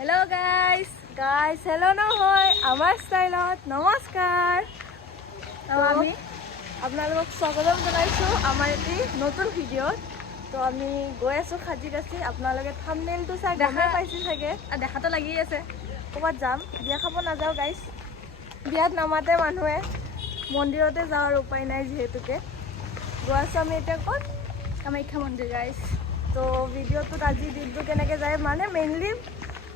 Hello guys, hello নহয় আমাৰ ষ্টাইলত নমস্কাৰ তো আমি আপোনালোকক স্বাগতম জনাইছোঁ আমাৰ এটি নতুন ভিডিঅ'ত তো আমি গৈ আছোঁ খাজিকাচি আপোনালোকে থাম্বনেইলটো চাই গমেই পাইছে চাগে আৰু দেখাটো লাগি আছে ক'ৰবাত যাম বিয়া খাব নাযাওঁ গাইছ বিয়াত নামাতে মানুহে মন্দিৰতে যাওঁ আৰু উপায় নাই যিহেতুকে গৈ আছোঁ আমি এতিয়া ক'ত কামাখ্যা মন্দিৰ গাইছ তো ভিডিঅ'টোত আজি দিনটো কেনেকৈ যায় মানে মেইনলি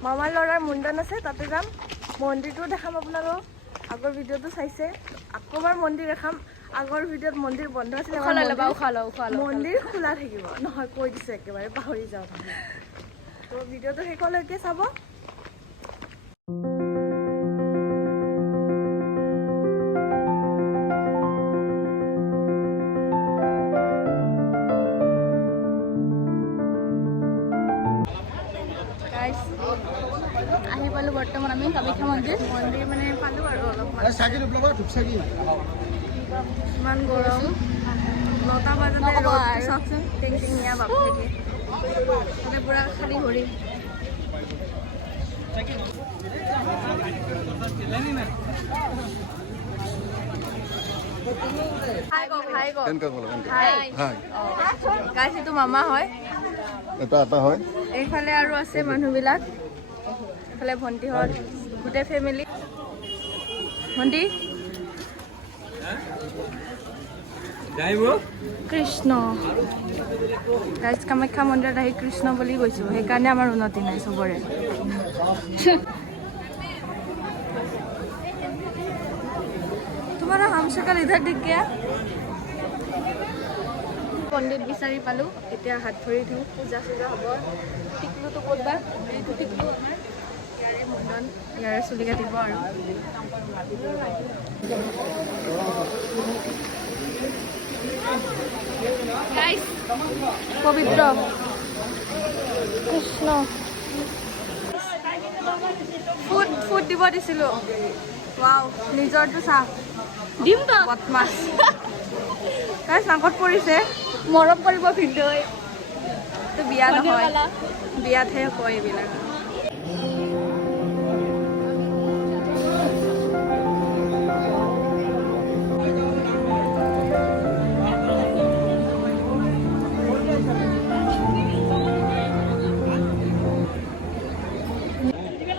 মামাৰ ল'ৰাৰ মুণ্ডন আছে তাতে যাম মন্দিৰটো দেখাম আপোনালোকক আগৰ ভিডিঅ'টো চাইছে আকৌ এবাৰ মন্দিৰ দেখাম আগৰ ভিডিঅ'ত মন্দিৰ বন্ধ আছিল মন্দিৰ খোলা থাকিব নহয় কৈ দিছোঁ একেবাৰে পাহৰি যাওঁ তো ভিডিঅ'টো শেষলৈকে চাব আহি পালোঁ বৰ্তমান আমি কামাখ্যা মন্দিৰ মানে পালোঁ আৰু অলপমান ইমান গৰম 9টা বজাতে চাওকচোন টেংটিঙীয়া বাপ থাকে মানে পূৰা খালী ভৰি গাইছ এইটো মামা হয় এইফালে আৰু আছে মানুহবিলাক এইফালে ভণ্টিহঁত গোটেই ফেমিলি ভণ্টি কৃষ্ণ গাইজ কামাখ্যা মন্দিৰত আহি কৃষ্ণ বুলি কৈছোঁ সেইকাৰণে আমাৰ উন্নতি নাই চবৰে তোমাৰ হামচকল ইধৰ দিখ গয়া পণ্ডিত বিচাৰি পালোঁ এতিয়া হাত ভৰি ধুওঁ পূজা চূজা হ'ব টিকলুটো ক'তবা এইটো টিকলু আমাৰ ইয়াৰে মুণ্ডন ইয়াৰে চুলি কাটিব আৰু পবিত্ৰ কৃষ্ণ ফুট দিব দিছিলোঁ ৱাও নিজৰটো চাহ দিম তো বদমাছ গাইছ নাকত পৰিছে মৰম কৰিব ভিডিঅ'ই তো বিয়া নহয় বিয়াতহে কয় এইবিলাক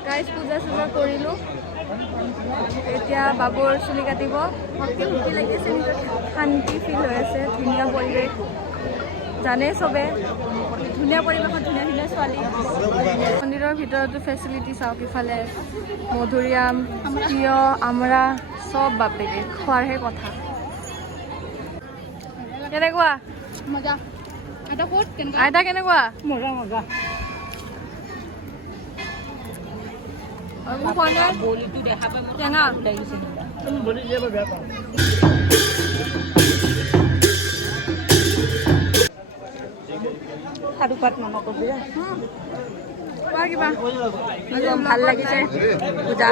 গাইছ পূজা চূজা কৰিলোঁ এতিয়া বাবুৰ চুলি কাটিব ভক্তি ভক্তি লাগি আছে নিজৰ শান্তি ফিল হৈ আছে ধুনীয়া পৰিৱেশ জানে চবে ধুনীয়া পৰিৱেশত ধুনীয়া ধুনীয়া ছোৱালী মন্দিৰৰ ভিতৰতো ফেচিলিটি চাওক ইফালে মধুৰিআম তিয়হ আমৰা চব বাপেকে খোৱাৰহে কথা কেনেকুৱা মজা আইতা কেনেকুৱা মজা মজা আৰু কোনে বলিটো দেখা পাই মোৰ টেঙা লাগিছে তুমি বলি যাব বেয়া পাওঁ আৰু পাত মন কৰবি কোৱা কিবা ভাল লাগিছে পূজা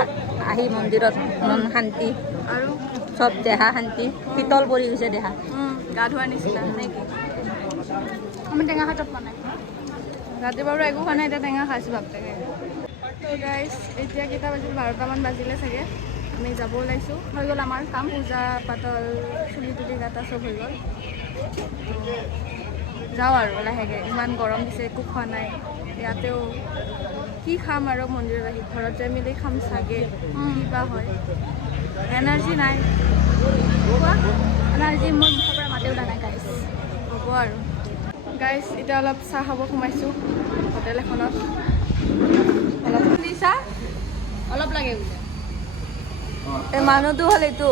আহি মন্দিৰত মন শান্তি আৰু চব দেহা শান্তি শীতল পৰি গৈছে দেহা গা ধোৱাৰ নিচিনা নেকি আমি টেঙা খাই পোৱা নাই ৰাতিপুৱা বাৰু একো খোৱা নাই এতিয়া টেঙা খাইছোঁ বাপেকে তো গাইজ এতিয়া কেইটা বাজিল 12টামান বাজিলে চাগে আমি যাব ওলাইছোঁ হৈ গ'ল আমাৰ কাম পূজা পাতল চুলি তুলি কাটা চব হৈ গ'ল যাওঁ আৰু লাহেকৈ ইমান গৰম দিছে একো খোৱা নাই ইয়াতেও কি খাম আৰু মন্দিৰত আহি ঘৰত যাই মেলি খাম চাগে কিবা হয় এনাৰ্জি নাই এনাৰ্জি মোৰ মুখৰ পৰা মাতে ওলা নাই গাইজ হ'ব আৰু গাইজ এতিয়া অলপ চাহ খাব সোমাইছোঁ হোটেল এখনত অলপ শুনিছা অলপ লাগে বোলে এই মানুহটো হ'ল এইটো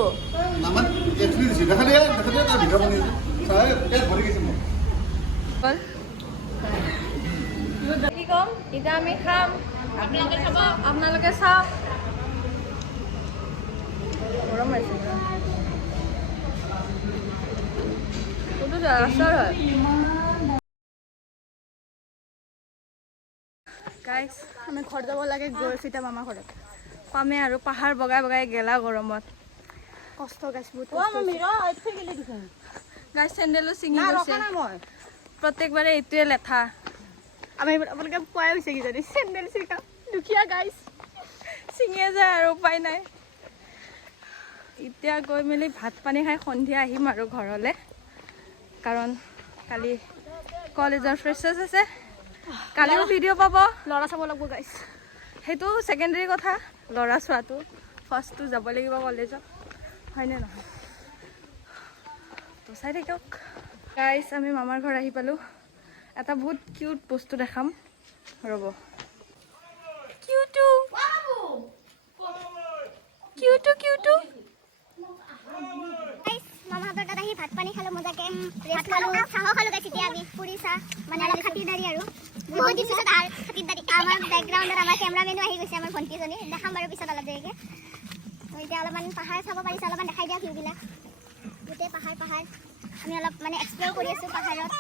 কি ক'ম এতিয়া আমি খাম আপোনালোকে চাওক গৰম আছে কোনটো ৰাস্তাৰ হয় গাইজ আমি ঘৰত যাব লাগে গৈ ফিটা মামা ঘৰত পামে আৰু পাহাৰ বগাই বগাই গেলা গৰমত কষ্ট গাইছ বহুত গাইছ চেণ্ডেলো ছিঙি গৈছে প্ৰত্যেকবাৰে এইটোৱে লেঠা আমি আপোনালোকে পোৱাই হৈছে কিজানি চেণ্ডেল চিঙা দুখীয়া দিয়া গাইছ ছিঙিয়ে যায় আৰু উপায় নাই এতিয়া গৈ মেলি ভাত পানী খাই সন্ধিয়া আহিম আৰু ঘৰলৈ কাৰণ কালি কলেজৰ ফ্ৰেছাৰ্ছ আছে কালিও ভিডিঅ' পাব ল'ৰা চাব লাগিব গাইছ সেইটো ছেকেণ্ডেৰী কথা ল'ৰা চোৱাটো ফাৰ্ষ্টটো যাব লাগিব কলেজত হয়নে নহয় তো চাই থাকক গাইছ আমি মামাৰ ঘৰ আহি পালোঁ এটা বহুত কিউট বস্তু দেখাম ৰ'ব কিউটু কিউটু কিউটু মামাহঁতৰ তাত আহি ভাত পানী খালোঁ মজাকে ভাত খালোঁ চাহো খালোঁ গাইছ এতিয়া আমি পুৰি চাহ মানে অলপ খাতিৰদাৰী আৰু বহুত দিন পিছত আৰু খাতিৰদাৰী আমাৰ বেকগ্ৰাউণ্ডত আমাৰ কেমেৰামেনো আহি গৈছে আমাৰ ভণ্টিজনী দেখাম বাৰু পিছত অলপ দেৰিকৈ তো এতিয়া অলপমান পাহাৰ চাব পাৰিছে অলপমান দেখাই দিয়া ভিউবিলাক গোটেই পাহাৰ আমি অলপ মানে এক্সপ্ল'ৰ কৰি আছোঁ পাহাৰত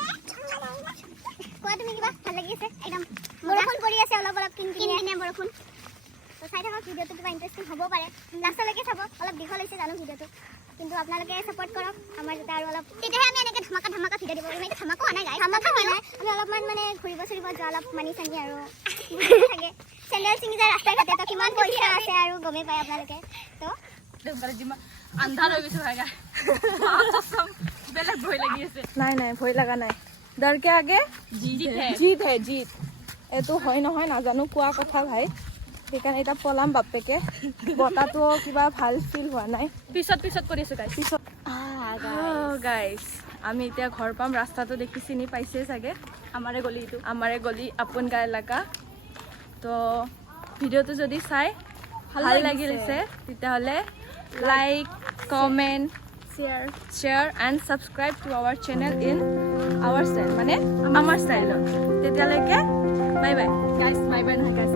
কোৱা তুমি কিবা ভাল লাগি আছে একদম বৰষুণ পৰি আছে অলপ কিনকিনীয়া বৰষুণ তো চাই থাকক ভিডিঅ'টো কিবা ইণ্টাৰেষ্টিং হ'ব পাৰে লাষ্টলৈকে চাব অলপ দীঘল হৈছে জানো ভিডিঅ'টো কিন্তু আপোনালোকে ছাপোৰ্ট কৰক আমাৰ যাতে আৰু অলপ তেতিয়াহে আমি এনেকৈ ধামাকা ভিডিঅ' দিব পাৰিম এতিয়া ধামাকা হোৱা নাই গাইছ ধামাকা হোৱা নাই আমি অলপমান মানে ঘূৰিব চুৰিব যোৱা অলপ মানি চানি আৰু থাকে চেণ্ডেল চিঙি যায় ৰাস্তাই ঘাটে তো কিমান পইচা আছে আৰু গমেই পায় আপোনালোকে তো আন্ধাৰ হৈ গৈছে ভাগা বেলেগ ভয় লাগি আছে নাই ভয় লগা নাই ডৰ কে আগে জিত হে জিত এইটো হয় নহয় নাজানো কোৱা কথা ভাই সেইকাৰণে এতিয়া পলাম বাপেকে বতাহটো কিবা ভাল ফিল হোৱা নাই পিছত কৰি আছো গাইছ পিছত গাইছ আমি এতিয়া ঘৰ পাম ৰাস্তাটো দেখি চিনি পাইছে চাগে আমাৰে গলি আপোন কা এলেকা তো ভিডিঅ'টো যদি চাই ভাল লাগিছে তেতিয়াহ'লে like comment share and subscribe to our channel in our style মানে আমাৰ ষ্টাইলত তেতিয়ালৈকে বাই বাই গাইছ বাই বাই নহয় গাইছ